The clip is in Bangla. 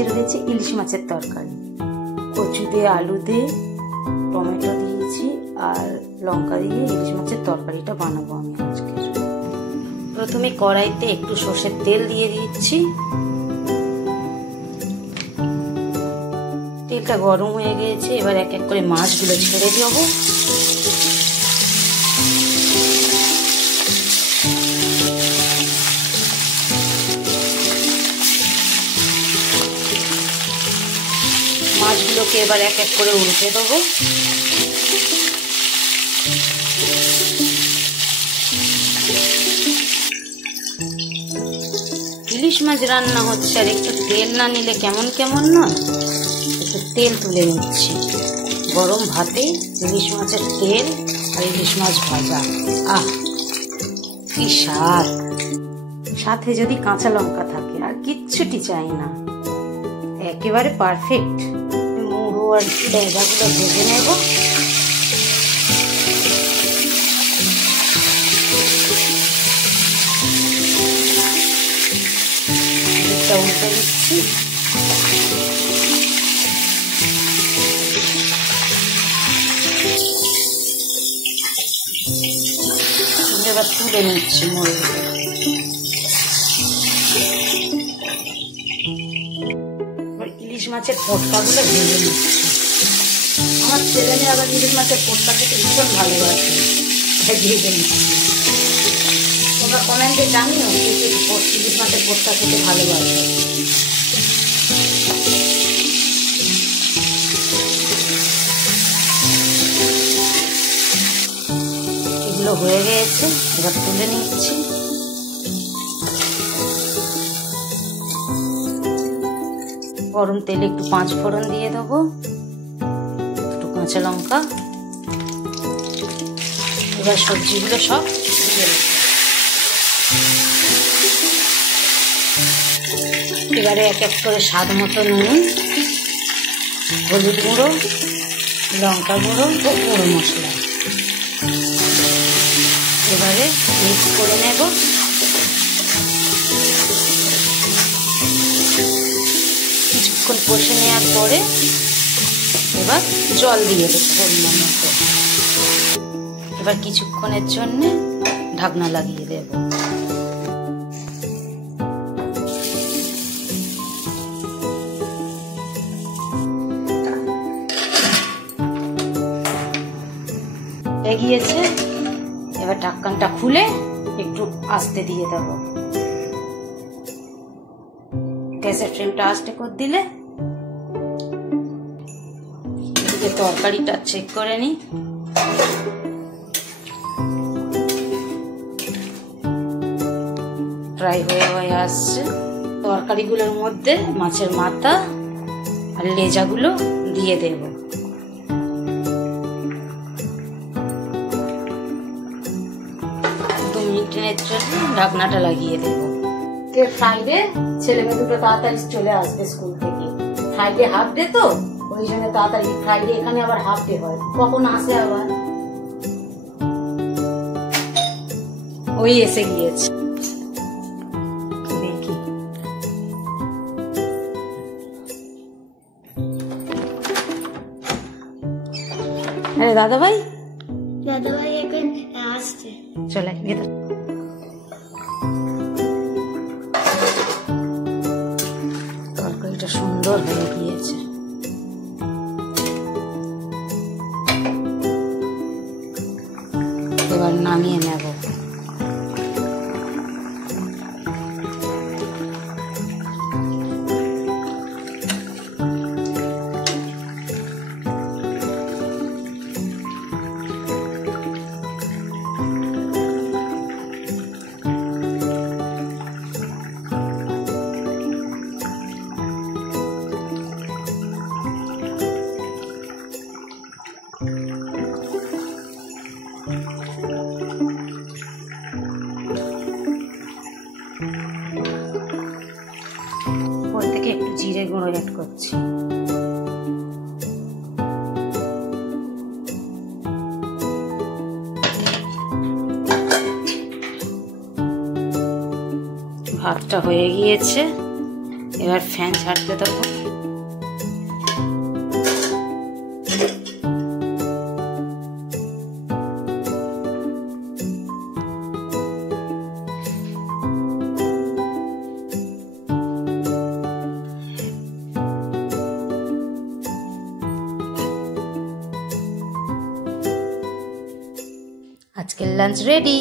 আজকে রয়েছে ইলিশ মাছের তরকারি। কচু দিয়ে, আলু দিয়ে, টমেটো দিয়েছি আর লঙ্কা দিয়ে ইলিশ মাছের তরকারিটা বানাবো আমি আজকে। প্রথমে কড়াইতে একটু সর্ষের তেল দিয়ে দিচ্ছি। তেলটা গরম হয়ে গিয়েছে, এবার এক এক করে মাছগুলো ছেড়ে দেবো। মাছগুলোকে এবার এক এক করে উল্টে দেবো। ইলিশ মাছ রান্না হচ্ছে আর একটু তেল না নিলে কেমন কেমন না। একটু তেল তুলে নিচ্ছি। গরম ভাতে ইলিশ মাছের তেল আর ইলিশ মাছ ভাজা, আহ কি স্বাদ! সাথে যদি কাঁচা লঙ্কা থাকে আর কিচ্ছুটি চাই না, একেবারে পারফেক্ট। মুড়ো আর লেজাগুলো ভেজে নেব। উল্টে দিচ্ছি। এবার তুলে নিচ্ছি মুড়িগুলো। ইলিশ মাছের পটকাগুলো ভেজে নিচ্ছি। আমার ছেলে মেয়ে আবার ইলিশ মাছের পটকা খেতে ভীষণ ভালোবাসে, ভেজে নিচ্ছি। তোমরা কমেন্টে জানিও ইলিশ মাছের পটকা খেতে ভালোবাসে। এগুলো হয়ে গেছে, এবার তুলে নিচ্ছি। গরম তেলে একটু 5 ফোড়ন দিয়ে দেবো, একটু কাঁচা লঙ্কা। এবার সবজিগুলো সব এবারে এক এক করে স্বাদ মতো নুন, হলুদ গুঁড়ো, লঙ্কা গুঁড়ো ও গুঁড়ো মশলা এবারে মিক্স করে নেব। কিছুক্ষণ কষে নেওয়ার পরে এবার জল দিয়ে দেবো পরিমাণ মতো। এবার কিছুক্ষণের জন্য ঢাকনা লাগিয়ে দেব। এগিয়েছে, এবার ঢাকনাটা খুলে একটু আস্তে দিয়ে দেবো। গ্যাসের ফ্লেমটা আস্তে করে দিলে এদিকে তরকারিটা চেক করে নিই। ফ্রাই হয়ে আসছে। তরকারিগুলোর মধ্যে মাছের মাথা আর লেজাগুলো দিয়ে দেব। মিনিটের জন্য ঢাকনাটা লাগিয়ে দেবো। ফ্রাইডে ছেলে মেয়ে দুটো তাড়াতাড়ি চলে আসবে স্কুল থেকে। ফ্রাইডে হাফ ডে তো, ওই জন্য তাড়াতাড়ি। ফ্রাইডে এখানে আবার হাফ ডে হয়, কখন আসে আবার। ওই এসে গিয়েছে, দেখি। আরে দাদা ভাই এখন আসছে, চলে ভেতর। তরকারিটা সুন্দর হয়ে গিয়েছে। এবার নামিয়ে নেব। একটু জিরে গুঁড়ো অ্যাড করছি। ভাতটা হয়ে গিয়েছে, এবার ফ্যান ছাড়তে দেবো। আজকের লাঞ্চ রেডি।